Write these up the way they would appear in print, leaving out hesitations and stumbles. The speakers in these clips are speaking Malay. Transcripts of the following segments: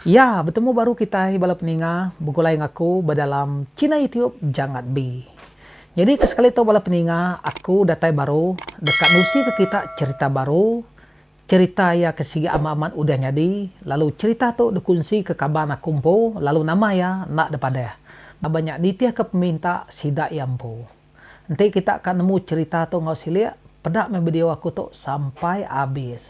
Ya, bertemu baru kita bala peninga, begulai ngaku berdalam Cina YouTube Jangat B. Jadi kesekali tu bala peninga, aku datai baru, dekat nusi ke kita cerita baru, cerita ya kesigi aman-aman udah nyadi, lalu cerita tu dikunci ke kabar nak kumpo, lalu nama ya nak depada. Banyak nitiah ke peminta sidak yampu. Nanti kita akan nemu cerita tu ngau silia, pedak me video aku tu sampai habis.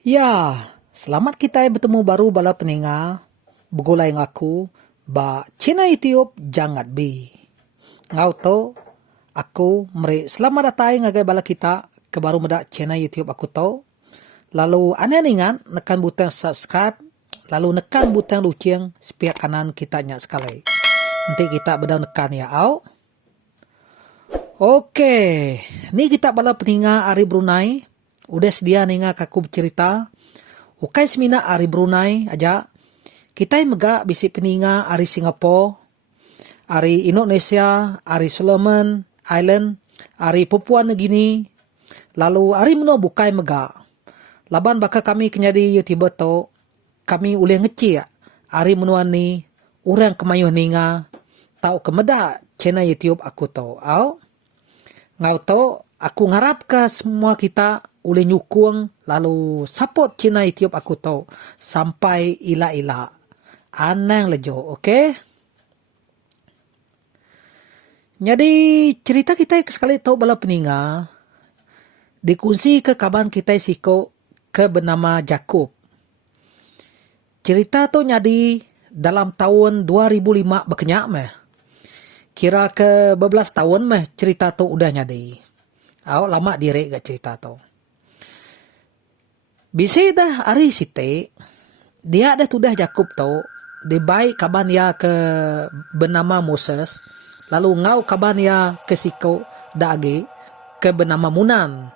Ya, selamat kita bertemu baru bala peninga. Begulai ngaku ba Cina YouTube jangat bi. Ngau to aku meri selamat datang ngagai bala kita ke baru meda Cina YouTube aku to. Lalu ane ningan nekan butang subscribe, lalu nekan butang luceng sepiak kanan kita nyak sekali. Nanti kita bedau nekan ya au. Oke, ni kita bala peninga Ari Brunei. Udah sedia ninga kaku bercerita. Ukai semina Ari Brunei aja. Kita mega bisi peninga Ari Singapura, Ari Indonesia, Ari Solomon Island, Ari Papua Nugini. Lalu Ari meno bukai mega. Laban baka kami kenyadi YouTuber to, kami uleh ngeci ya. Ari menuan ni orang kemayuh ninga tau kemeda channel YouTube aku to. Au ngau to aku ngarap ke semua kita uleh nyukung lalu support channel YouTube aku to sampai ila-ila. Anang lejo, okay? Jadi cerita kita sekali tahu bala peninga dikunci ke kaban kita siko ke bernama Jakub. Cerita tu nyadi dalam tahun 2005 berkenyak meh. Kira ke 12 tahun meh cerita tu udah nyadi. Aw lama direk gak cerita tu. Bisi dah hari site dia ada tudah Jakub tu dibaik kaban ya ke bernama Moses, lalu ngau kaban ya ke siko dage ke bernama Munan.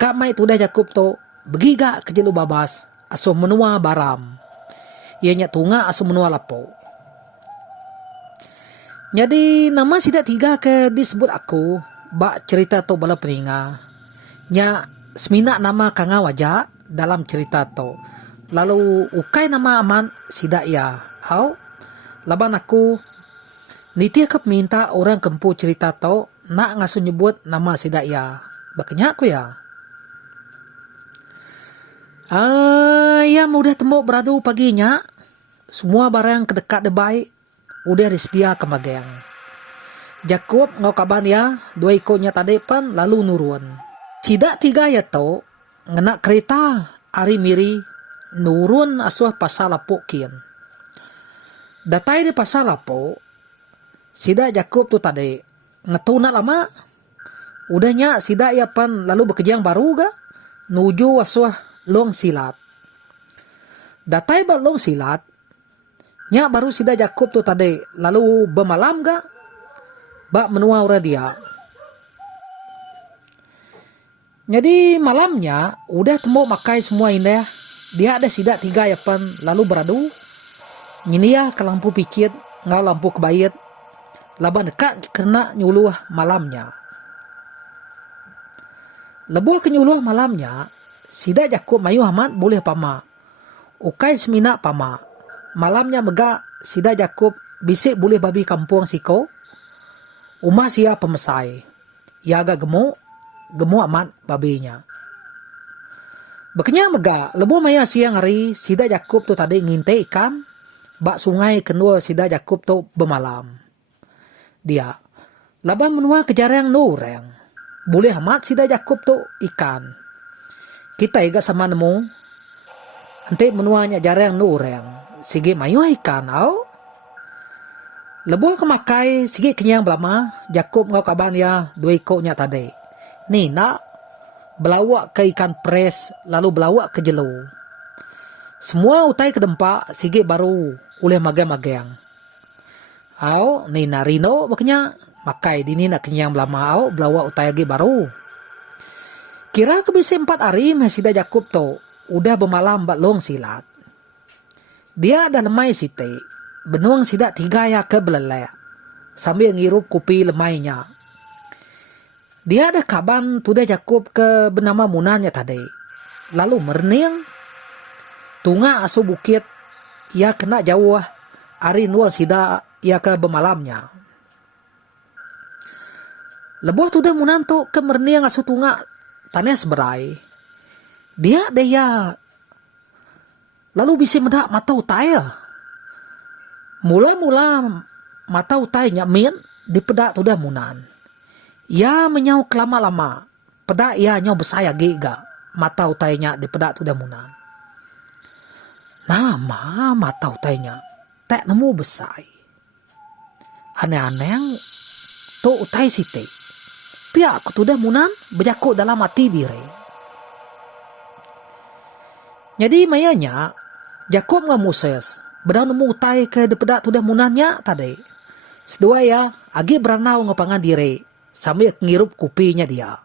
Kak mai tudah Jakub tu begiga ke jelu babas asuh menua baram. Ianya tunga asuh menua lapo. Jadi nama sidak tiga ke disebut aku bak cerita tu bala peninga. Nya semina nama kanga wajah dalam cerita tu. Lalu ukai nama aman sidak ya. Au laban aku nitia kep minta orang kempu cerita tu nak ngasuh nyebut nama sidak ya. Bakanya aku ya. Ya mudah temu beradu paginya. Semua barang kedekat debai udah disedia ke mageng. Jakub ngau kaban ya, dua ikonnya tadi pan lalu nurun. Sidak tiga ya to, ngena kereta ari miri nurun asuh pasal lapo kian. Datai di pasal lapo, sidak Jakub tu tadi ngetuna lama. Udahnya sidak ya pan lalu bekerja yang baru ga, nuju asuh long silat. Datai bat long silat, nya baru sidak Jakub tu tadi lalu bermalam ga, bak menua ora dia. Jadi malamnya udah temu makai semua indah. Dia ada sidak tiga ya pan lalu beradu. Ini ya ke lampu pikir ngau lampu kebayat. Laban dekat kena nyuluh malamnya. Lebuh ke nyuluh malamnya, sidak Jakub mayu amat boleh pama. Ukai semina pama. Malamnya mega sidak Jakub bisik boleh babi kampung siko. Umah sia pemesai. Ia agak gemuk amat babinya. Bekenya mega, lebuh maya siang hari, sidak Jakub tu tadi nginte ikan, bak sungai kenua sidak Jakub tu bermalam. Dia, laban menua kejarang nureng. Boleh amat sidak Jakub tu ikan. Kita juga sama nemu, nanti menuanya jarang nureng. Sige mayu ikan, au? Lebuh kemakai, sige kenyang belama, Jakub ngau kaban ya, dua ikutnya tadi. Ni nak belawak ke ikan pres, lalu belawak ke jelu. Semua utai ke dempak, sige baru oleh magang-magang. Au, ni nak rino makanya, makai dini nak kenyang belama au, belawak utai lagi baru. Kira ke bisa 4 hari, masih dah Jakub tu, udah bermalam bat long silat. Dia ada lemai site. Benuang sidak tiga ya ke belelek. Sambil ngirup kopi lemainya. Dia ada kaban tudah Jakob ke bernama Munannya tadi. Lalu merning. Tunga asu bukit. Ia kena jauh. Ari nual sidak ia ke bemalamnya. Lebuh tudah Munanto ke merning asu tunga. Tanya seberai. Dia daya. Lalu bisa medak mata utaya. Mula-mula mata utainya min di pedak tudah Munan. Ia menyau kelama-lama. Pedak ia nyau besaya giga. Mata utainya di pedak tudah Munan. Nama mata utainya tak nemu besai. Aneh-aneh tu utai site. Pihak tudah Munan berjakuk dalam hati diri. Jadi mayanya Jakob nggak Moses. Bedang nemu utai ke depedak tudah Munannya tadi. Sedua ya, agi beranau ngapangan diri. Sambil ngirup kupinya dia.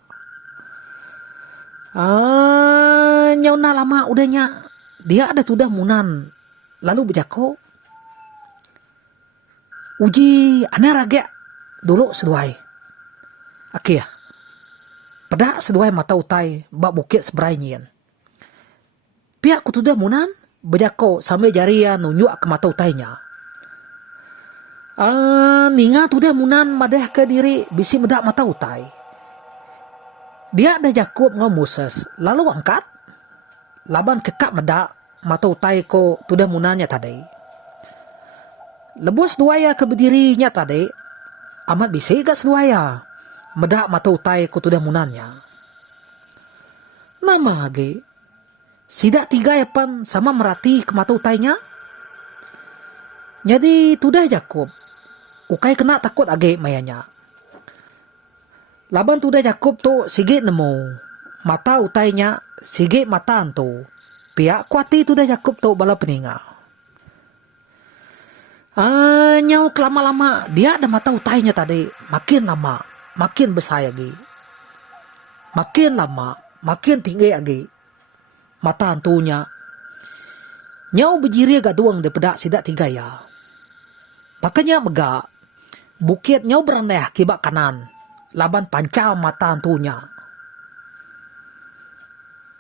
Nyauna lama udahnya. Dia ada tudah Munan. Lalu berjako. Uji aneh raga. Dulu seduai. Aki ya. Pedak seduai mata utai. Bak bukit seberai nyian. Pihak kutudah Munan. Berjako sampai jari ya nunjuk ke mata utainya. Ninga tu dah Munan madah ke diri bisi medak mata utai. Dia ada Jakob ngau Moses. Lalu angkat. Laban kekak medak mata utai ko tu dah Munannya tadi. Lebus duaya ke berdirinya tadi. Amat bisi gak seduaya. Medak mata utai ko tu dah Munannya. Nama lagi. Sidak tiga epan sama merati ke mata utainya. Jadi tudah Jakob. Ukai kena takut age mayanya. Laban tudah Jakob tu sigit nemu. Mata utainya sigit mata antu. Pihak kuati tudah Jakob tu bala peninga. Nyau kelama-lama dia ada mata utainya tadi. Makin lama makin besar lagi. Makin lama makin tinggi lagi. Mata antunya. Nyau berdiri agak duang daripada sidak tiga ya. Makanya megak. Bukit nyau beraneh kibak kanan. Laban pancau mata antunya.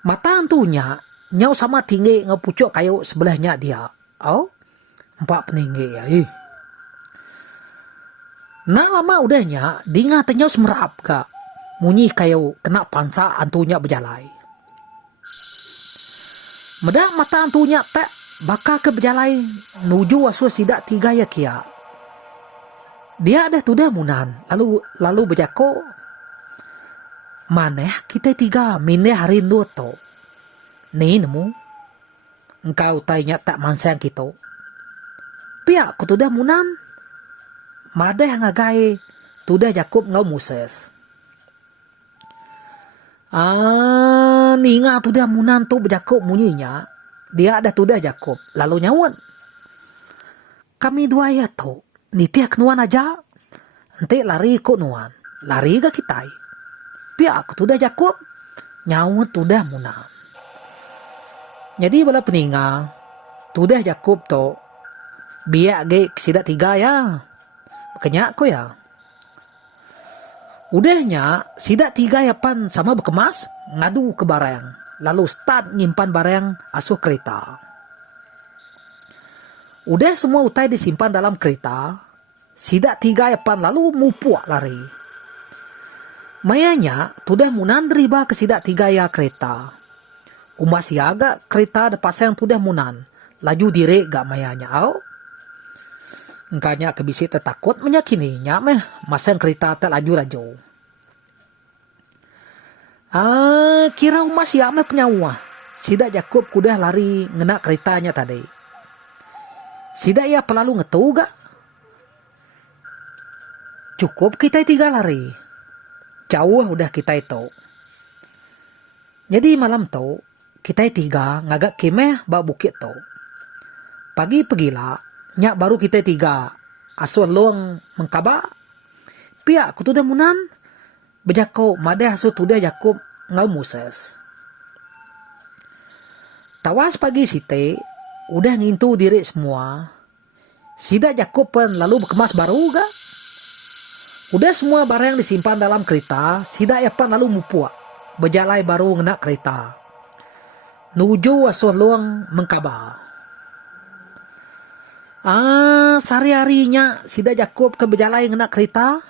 Mata antunya. Nyau sama tinggi ngepucuk kayu sebelahnya dia. Oh. 4 peninggi ya. Nah lama udahnya. Dinga tenyau semerap ka. Munyi kayu kena pansa antunya berjalai. Medak mata antunya tak bakal ke berjalai nuju wasu sidak tiga ya kia. Dia ada tudah Munan. Lalu berjako. Maneh kita tiga mineh hari nu to. Ni nemu. Engkau tanya tak mansang kita. Pihak ku tudah Munan. Madeh ngagai tudah Jakob ngau Moses. Ninga tu dah Munan tu berjakob munyinya. Dia ada tu dah Jakob. Lalu nyawan. Kami dua ya tu. Nitiak nuan aja. Nanti lari ikut nuan. Lari ke kita. Pihak tu dah Jakob. Nyawan tu dah Munan. Jadi bala peninga. Tu dah Jakob tu. Biak ge sidak tiga ya. Kenyak ko ya. Udahnya, sidak tiga yapan sama berkemas, ngadu ke barang. Lalu start nyimpan barang asuh kereta. Udah semua utai disimpan dalam kereta. Sidak tiga yapan lalu mupuak lari. Mayanya, tudah Munan riba ke sidak tiga ya kereta. Umas siaga kereta depasang tudah Munan. Laju direk gak mayanya au. Engkanya kebisi tertakut menyakininya meh. Masang kereta tak laju-laju. Kira umas ya meh penyawa. Sidak Jakob kudah lari ngena keretanya tadi. Sidak ya pelalu ngetu gak? Cukup kita tiga lari. Jauh udah kita itu. Jadi malam tu kita tiga ngagak kemeh bak bukit tu. Pagi pergilah. Nyak baru kita tiga. Asuh luang mengkaba. Pihak ku tudah Munan. Berjakau madeh asuh tudah Jakob ngau Moses. Tawas pagi site. udah ngintu diri semua, Sida Jakub pun lalu berkemas baru ga. Udah semua barang yang disimpan dalam kereta, Sida Yapan lalu mupuak, berjalai baru ngena kereta. Nuju asuh luang mengkabar. Sehari-harinya Sida Jakub ke berjalai ngena kereta,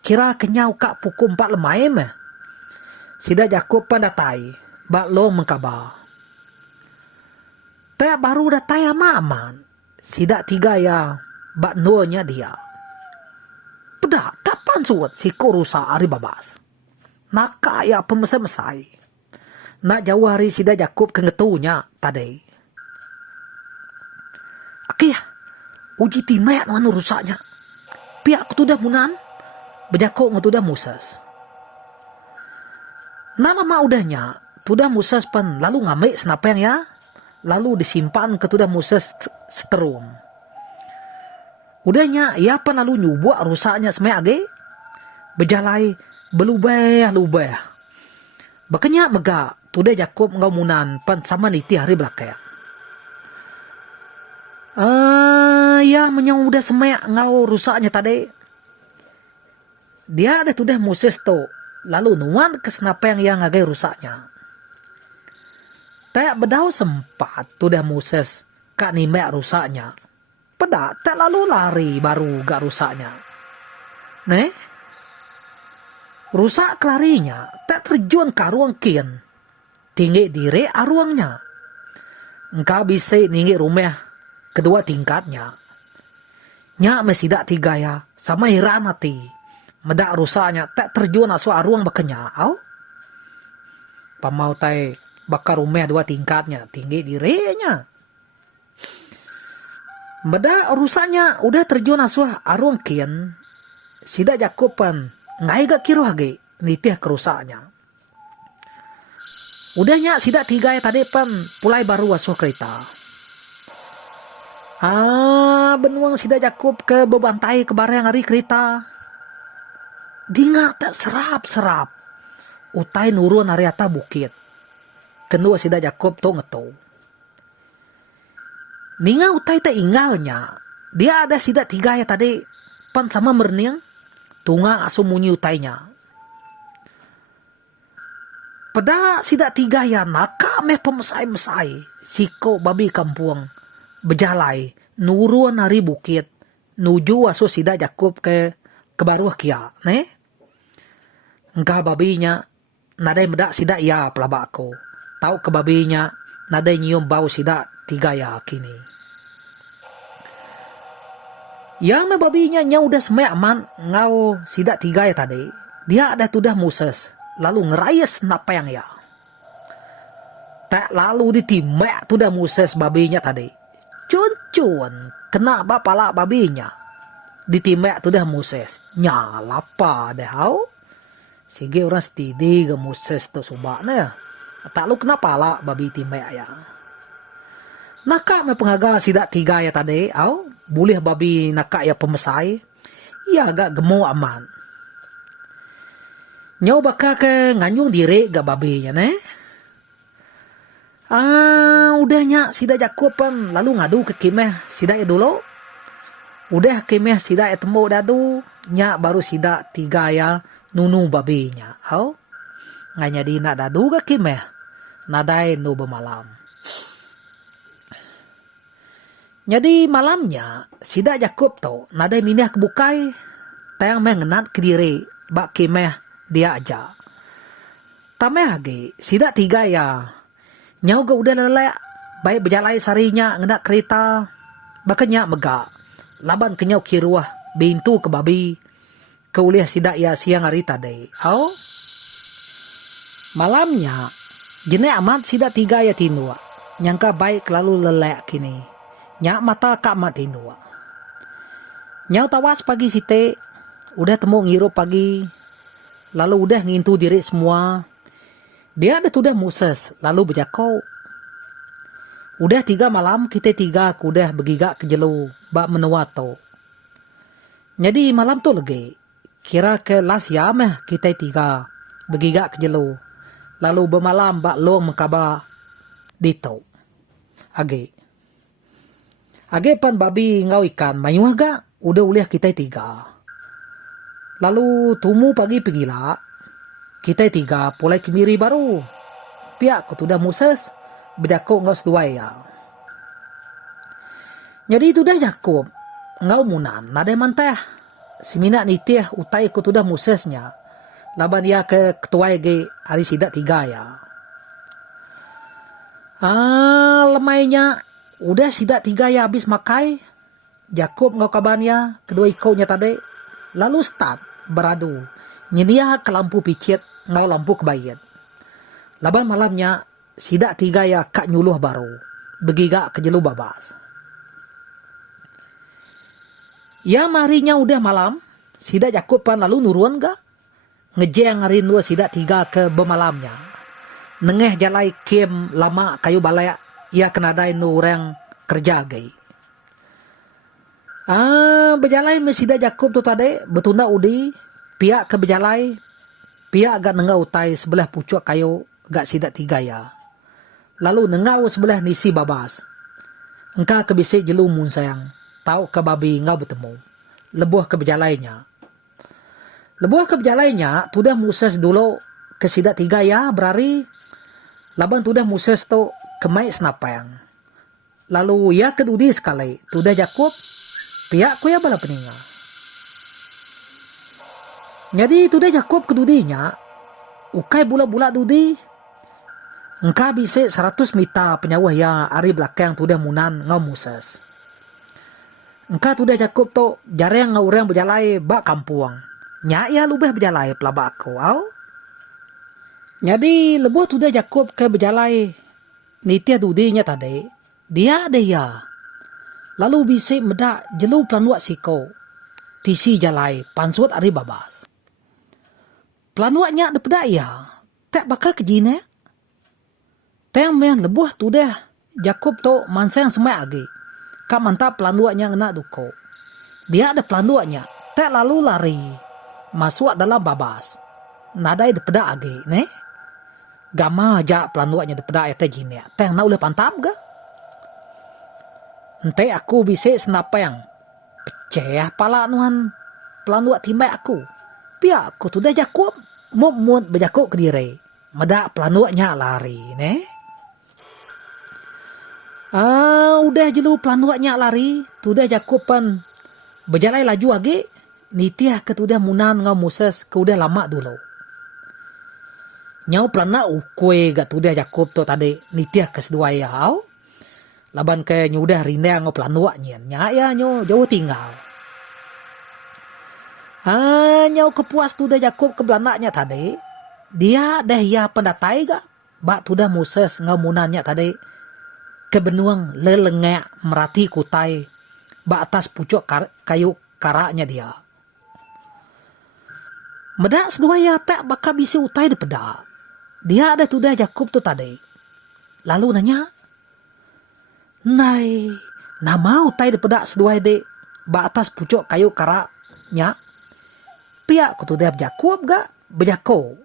kira kenyau kak pukul 4 lemai meh. Sida Jakub pun datai, bak long mengkabar. Tak baru datai aman. Sida tiga ya, bak nuanya dia. Pedak, kapan suat siko rusak hari babas. Nak kaya pemesai-mesai. Nak jauh hari Sida Jakub ke ngetunya tadi. Akia, uji timek mana rusaknya. Pihak ketudah munan, berjakuk ngetudah musas. Nama udahnya, tudah musas pun lalu ngambil senapeng ya. Lalu disimpan ketudah musas seterum. Udahnya, ia pun lalu nyubuak rusaknya semai age. Berjalai, belubah. Bakanya megak, tudah Jakub ngamunan pan sama niti hari belakang. Ya menyang udah semai ngau rusaknya tadi. Dia ada tudah musas tu, lalu nuan ke senapeng yang age rusaknya. Tak bedau sempat tudah musas kak nimek rusaknya. Pedak tak lalu lari baru gak rusaknya. Rusak kelarinya tak terjun ke ruang kian. Tinggi diri aruangnya. Engkau bisa tinggi rumah kedua tingkatnya. Nyak masih dak tiga ya sama hiran hati. Medak rusaknya tak terjun asu aruang bakanya. Pamau tai bakar rumah dua tingkatnya, tinggi dirinya. Medak rusaknya udah terjun asuh arung kian. Sida Jakupan ngai gak kiro hage nitih kerusaknya. Udahnya sida tiga ya tadi pan pulai baru asuh kereta. Benuang Sida Jakub ke bebantai ke barang hari kereta. Dingat tak serap. Utai nurun hari atas bukit. Kedua Sida Jakub tu ngetu. Ninga utai tak ingalnya. Dia ada Sida tiga ya tadi. Pan sama merniang. Tunga asu munyi utainya. Pada Sida tiga ya naka meh pemesai-mesai. Siko babi kampung. Berjalai. Nurun hari bukit. Nuju asu Sida Jakub ke baruah kia. Engkau babinya. Nadai medak Sida ya pelabakku. Tahu ke babinya, nadai nyium bau Sida tiga ya kini. Yang me babinya nya udah semai aman ngau Sida tiga ya tadi. Dia ada tudah musas, lalu ngerayas napang ya. Tak lalu ditimek tudah musas babinya tadi. Cun, kena bapala babinya. Ditimek tudah musas, nyalapa deh hau. Sige orang stidi ke musas tu subaknya ya. Tak lu kenapa lah babi timek ya. Nakak me pengaga Sida tiga ya tadi. Boleh babi nakak ya pemesai. Ya agak gemuk aman. Nyau baka ke nganyung diri gak babinya udahnya Sida Jakub pun lalu ngadu ke Kimeh Sida ya dulu. Udah Kimeh Sida ya temu dadu. Nya baru Sida tiga ya nunu babinya. Nganya di nak dadu ke Kimeh. Nadai nu bermalam. Jadi malamnya Sida Jakub tu nadai minah kebukai. Tayang mengenat ke diri bak Kimeh dia aja. Tameh lagi Sida tiga ya. Nyau ga udah lelek. Baik berjalai sarinya ngenak kereta. Bakanya megak. Laban kenyau kiruah bintu ke babi. Keuliah Sida ya siang hari tadi. Malamnya jenek amat Sida tiga ya tinua. Nyangka baik lalu lelek kini. Nyak mata kak mat tinua. Nyau tawas pagi site. Udah temu ngirup pagi. Lalu udah ngintu diri semua. Dia ada tudah musas. Lalu berjakau. Udah 3 malam kita 3 kudah begigak ke jelu. Bak menua tu. Jadi malam tu lagi. Kira ke las yameh kita 3. Begigak ke jelu. Lalu bermalam bak long mengkaba dito. Agi. Age pan babi ngau ikan mayu aga udah uliah kita tiga. Lalu tumu pagi pegila kita tiga pulai kemiri baru. Pihak ku tudah Moses bedako ngau sedua ya. Jadi itu dah Yakub ngau munan nade mantah. Semina nitiah utai ku tudah Mosesnya. Laban dia ke ketua ge hari sidak tiga ya. Lemainya udah sidak tiga ya habis makai. Yakub ngau kabannya kedua ikaunya tadi. Lalu start beradu. Nyedia ke lampu picit ngau lampu kebayat. Laban malamnya sidak tiga ya kak nyuluh baru. Begiga ke jelu babas. Ya marinya udah malam. Sidak Yakub pan lalu nuruan ga. Ngejeng ngarin dua sidak tiga ke bemalamnya. Nengeh jalai kem lama kayu balai ia kenadai nu orang kerja gay. Berjalai mesida Yakub tu tadi betunda udi pihak ke berjalai pihak agak nengau utai sebelah pucuk kayu gak sidak tiga ya. Lalu nengau sebelah nisi babas. Engkau ke bisik jelu mun sayang tahu ke babi ngau bertemu. Lebuh ke berjalainya. Lebuh ke berjalainya tudah Moses dulu ke sidak tiga ya berari. Laban tudah Moses tu kemai senapang. Lalu ya kedudi sekali tudah Yakub pihak ku ya bala peninga. Jadi tudah Yakub kedudinya ukai bula-bula dudi. Engkau bisa 100 mita penyawah ya ari belakang tudah munan ngau Moses. Engkau tudah Yakub tu jarang ngau orang berjalai bak kampuang. Nya ya lubeh berjalai pelabak aku. Jadi lebuh tudah Yakub ke berjalai nitia dudinya tadi. Dia ada ya. Lalu bisa medak jelu planuak siko. Tisi jalai pansuat ari babas. Planuaknya ada pedak ya. Tak bakal kejine. Teng men lebuh tudah Yakub tu mansang semai agi. Kak mantap planuaknya ngena duko. Dia ada planuaknya. Tak lalu lari. Masuk dalam babas. Nadai ada pedak agi. Ne? Gama aja planuaknya ada pedak ya jine. Teng nak boleh pantap ga? Ente aku bisa senapang. Pecah pala nuan pelan timai aku. Pia aku tu dah Yakub. Mumut berjakuk ke diri. Medak pelan lari. Ne? Udah jelu pelan lari. Tu dah Yakub pan berjalan laju lagi. Nitiah ke tu dah munan ngau Moses ke udah lama dulu. Nyau pelan ukwe gak tu dah Yakub tu tadi. Nitiah ke sedua yau. Laban ke nyudah rinda ngau pelanua nyen. Nya ya nyo jauh tinggal. Nyau kepuas tu dah Yakub ke belanaknya tadi. Dia dah ya pendatai gak. Bak tu dah Moses ngau munannya tadi. Ke benuang lelengak merati kutai. Bak atas pucuk kayu karaknya dia. Medak sedua ya tak bakal bisa utai di pedak. Dia ada tu dah Yakub tu tadi. Lalu nanya. Nai, nama utai di pedak sedua de ba atas pucuk kayu karaknya. Pihak ku tu dah Yakub gak berjako.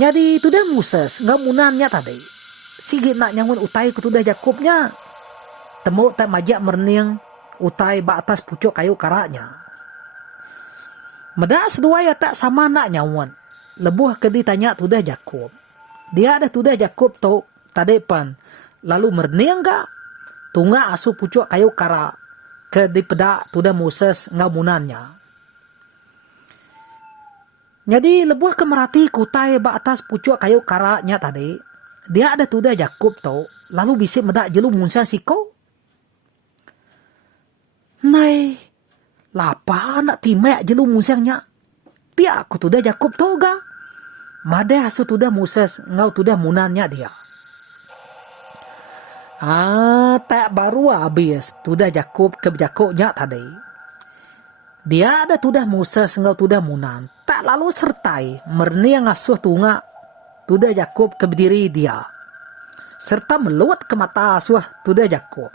Jadi tu dah Moses ngau munannya tadi. Sigit nak nyangun utai ku tu dah Yakubnya. Temu tak majak merniang utai ba atas pucuk kayu karaknya. Medak sedua ya tak sama nak nyawan. Lebuh ke ditanya tu dah Yakub. Dia ada tu dah Yakub tu tadi pan. Lalu merniang gak? Tunga asu pucuk kayu kara ke di pedak tu dah Moses ngau munannya. Jadi lebuh ke merati kutai ba atas pucuk kayu karaknya tadi. Dia ada tu dah Yakub tu. Lalu bisa medak jelu munsan siko. Nai. Lapa nak timek jelu munsangnya. Pia aku tu dah Yakub tu ga. Mada asu tu dah Moses ngau tu dah munannya dia. Tak baru habis tu dah Yakub ke Yakubnya tadi. Dia ada tu dah Moses ngau tu dah munan. Tak lalu sertai merni yang asuh tunga tu dah Yakub ke berdiri dia. Serta meluat ke mata asuh tu dah Yakub.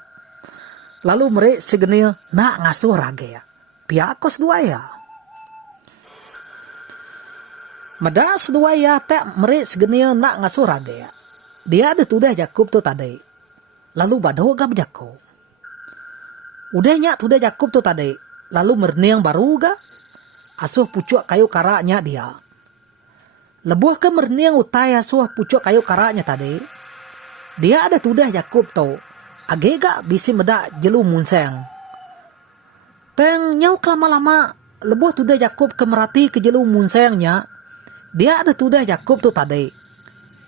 Lalu mereka segenil nak ngasuh ragaya. Pihak kos dua ya. Madas dua ya tak mereka segenil nak ngasuh ragaya. Dia ada tu dah Yakub tu tadi. Lalu bado gak berjako. Udahnya tu dah Yakub tu tadi. Lalu merniang baru ga. Asuh pucuk kayu karaknya dia. Lebuh ke merniang utai asuh pucuk kayu karaknya tadi. Dia ada tu dah Yakub tu. Agega bisi medak jelu munseng. Teng nyau lama-lama. Lebuh tu dah Yakub kemerati ke jelu munsengnya. Dia ada tu dah Yakub tu tadi.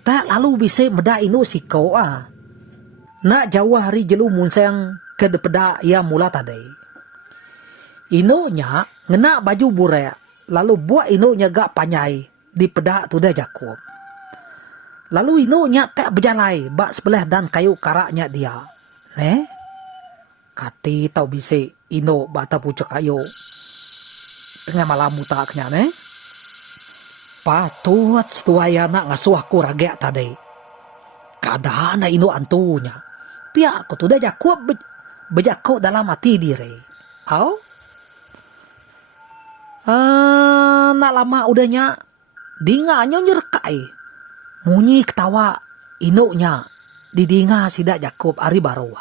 Tak lalu bisi medak inu sikau ah. Nak jauh hari jelu munseng ke depeda ia mula tadi. Inonya ngena baju burek. Lalu buat inonya gak panyai di pedak tu dah Yakub. Lalu inonya tak berjalai bak sebelah dan kayu karaknya dia. Kati tau bisi ino bata pucuk kayu. Tengah malam mutaknya Patut setuaya nak ngasuh aku ragak tadi. Kadana ino antunya. Pihak aku tu dah Yakub berjakuk dalam hati diri. Nak lama udahnya dinganya nyerkai. Munyi ketawa inoknya didinga sidak Yakub hari baru.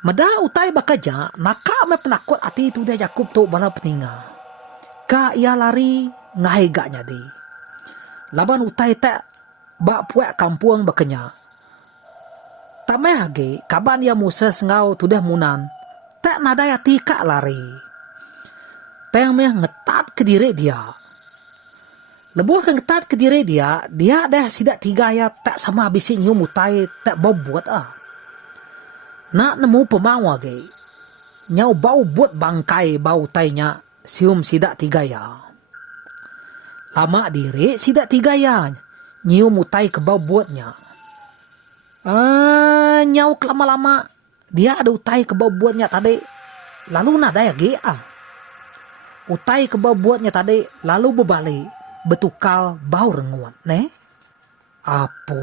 Mada utai bakaja naka me penakut ati tu dia Yakub tu bala peninga. Ka ia lari ngai gaknya di. Laban utai tak bak puak kampung bakanya. Tak meh hage kaban ia Moses ngau tu dah munan. Tak nadai ati kak lari. Teng meh ngetat ke diri dia. Lebuh ke ngetat ke diri dia dah sidak tiga ya tak sama bisi nyum utai tak bobot Nak nemu pemau lagi. Nyau bau buat bangkai bau tainya sium sidak tiga ya. Lama diri sidak tiga ya. Nyium utai ke bau buatnya. Nyau lama-lama dia ada utai ke bau buatnya tadi. Lalu nada ya utai ke bau buatnya tadi lalu berbalik betukal bau renguat Apu.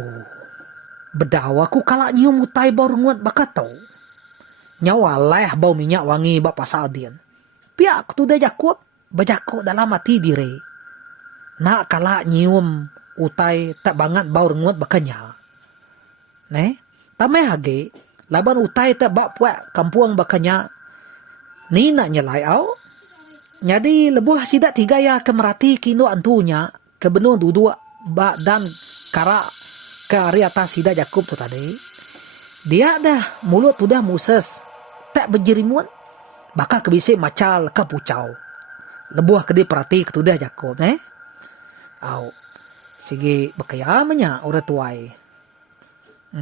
Bedawa ku kalak nyium utai bau renguat bakat tau. Nyawa leh bau minyak wangi bak pasal dian. Pihak tu dah Yakub berjakuk dalam hati diri. Nak kalak nyium utai tak banget bau renguat bakanya. Tamai hage laban utai tak bak puak kampung bakanya. Ni nak nyelai au. Jadi lebuh sidak tiga ya kemerati kino antunya ke benua duduk bak dan karak ke hari atas sidak Yakub tu tadi. Dia dah mulut tu dah Moses tak berjerimuan bakal kebisik macal ke pucau. Lebuh ke dia perhati ke tu dah Yakub Sigi berkaya menya orang tuai.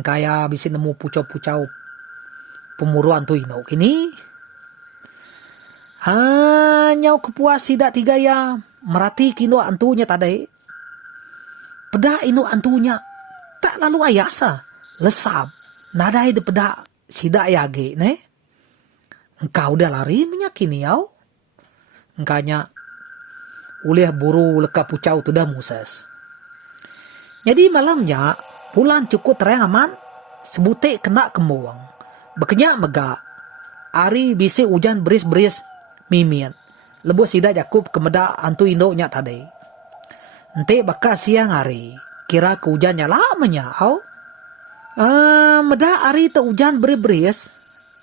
Kaya bisa nemu pucau-pucau pemuruan tu ino kini. Nyau kepuas sidak tiga ya merati kino antunya tadi. Peda ino antunya tak lalu ayasa lesap nadai de peda sidak yage Engkau dah lari menyakini yau. Engkanya ulih buru leka pucau tu dah Moses. Jadi malamnya bulan cukup terang aman sebutik kena kemuang. Bekenyak megak. Ari bisi hujan beris-beris mimian. Lebuh sidak Yakub kemeda antu indoknya tadi. Nanti bakal siang hari. Kira ke hujannya lamanya. Meda hari tu hujan beris-beris.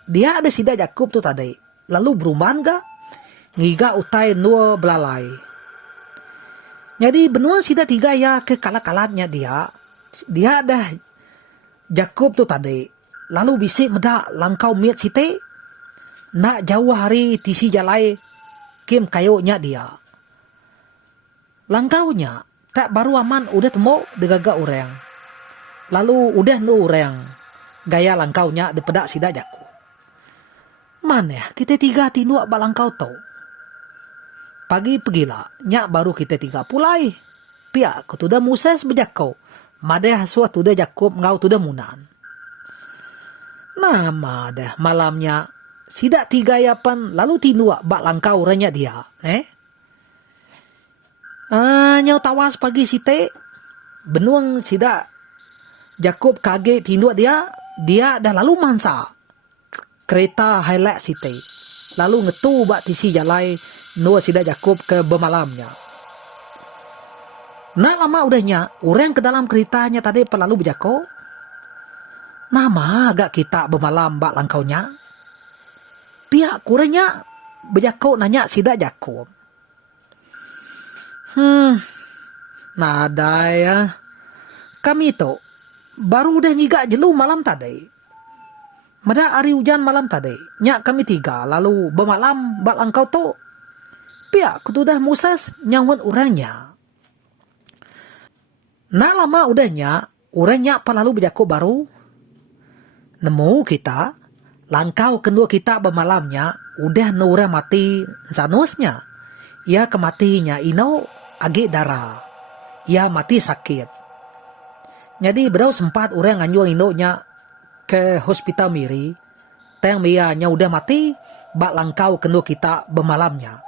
Dia ada sidak Yakub tu tadi. Lalu beruman ga? Ngiga utai nua belalai. Jadi benua sidak tiga ya ke kalat-kalatnya dia. Dia dah Yakub tu tadi. Lalu bisik meda langkau miat site. Nak jauh hari tisi jalai kim kayunya dia. Langkaunya tak baru aman udah temu degaga orang. Lalu udah nu orang. Gaya langkaunya depedak sidak Yakub. Mana kita tiga tinduak balangkau tau. Pagi pergilah. Nyak baru kita tiga pulai. Pihak ku tu dah Moses berjakau. Madeh suatu dah Yakub ngau tu dah munan. Nama dah malamnya. Sidak tiga yapan lalu tinduak bak langkau orangnya dia. Nyau tawas pagi site. Benuang sidak Yakub kaget tinduak dia. Dia dah lalu mansa kereta highlight site. lalu ngetu bak tisi jalai nua Sida Jakob ke bemalamnya. Nak lama udahnya, orang ke dalam keritanya tadi pelalu berjako. Nama agak kita bemalam bak langkaunya. Pihak kurangnya berjako nanya Sida Jakob. Nada ya. Kami tu baru udah ngigak jelu malam tadi. Mada hari hujan malam tadi. Nyak kami 3 lalu bemalam bak langkau tu. Pihak kutu dah musas nyawan orangnya. Nak lama udahnya orangnya pelalu berjako baru. Nemu kita langkau kedua kita bemalamnya udah nura mati zanusnya. Ia kematinya ino agak darah. Ia mati sakit. Jadi berau sempat orang nganjuang indoknya ke hospital Miri. Teng mianya udah mati bak langkau kedua kita bemalamnya.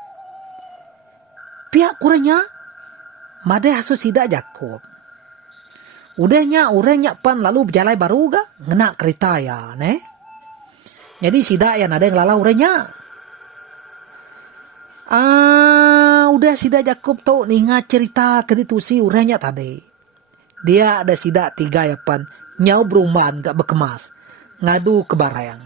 Pihak kurangnya made hasil Sida Jakob. Udahnya orangnya pan lalu berjalan baru ga ngena kereta ya ne. Jadi Sida yang ada yang lalau orangnya. Udah Sida Jakob tuh ningat cerita keditusi orangnya tadi. Dia ada Sida 3 ya pan nyau berumahan gak berkemas. Ngadu ke barang.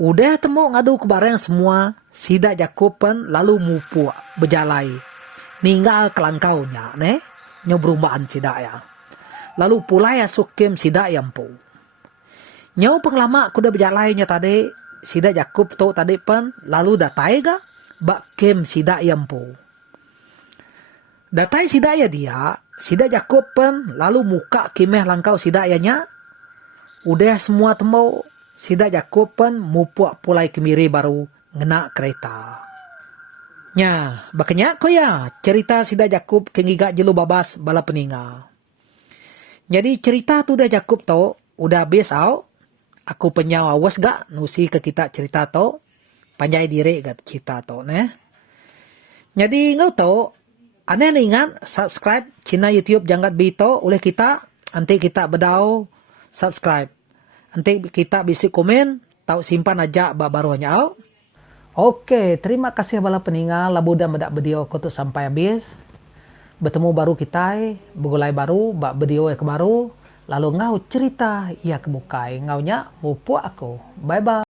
Udah temu ngadu ke barang semua. Sida Jakob pan lalu mupu berjalai. Ninggal ke langkaunya ne. Nyau berumahan Sida ya. Lalu pula ya sukim Sida yang pu. Nyau penglama kuda berjalainya tadi. Sida Jakob tu tadi pan lalu datai ga bak kem Sida yang pu. Datai Sida ya dia. Sida Jakob pan lalu muka kimeh langkau Sida ya nya. Udah semua temu. Sida Jakob pan mupuak pulai kemiri baru ngena kereta. Nya, bakanya ko ya cerita Sida Jakob kengiga jelu babas bala peninga. Jadi cerita tu dah Jakob tu udah habis au. Aku penyau awas gak nusi ke kita cerita tu. Panjai diri gat kita tu ne. Jadi ngau tu ane ingat subscribe channel YouTube Janggat Bito oleh kita. Nanti kita bedau subscribe. Nanti kita bisa komen tahu simpan aja barunya au. Oke, terima kasih bala peningal labu dan bedak video ko tu sampai habis. Bertemu baru kita, begulai baru, bak video yang baru, lalu ngau cerita ia kebukai, ngaunya mupu aku. Bye bye.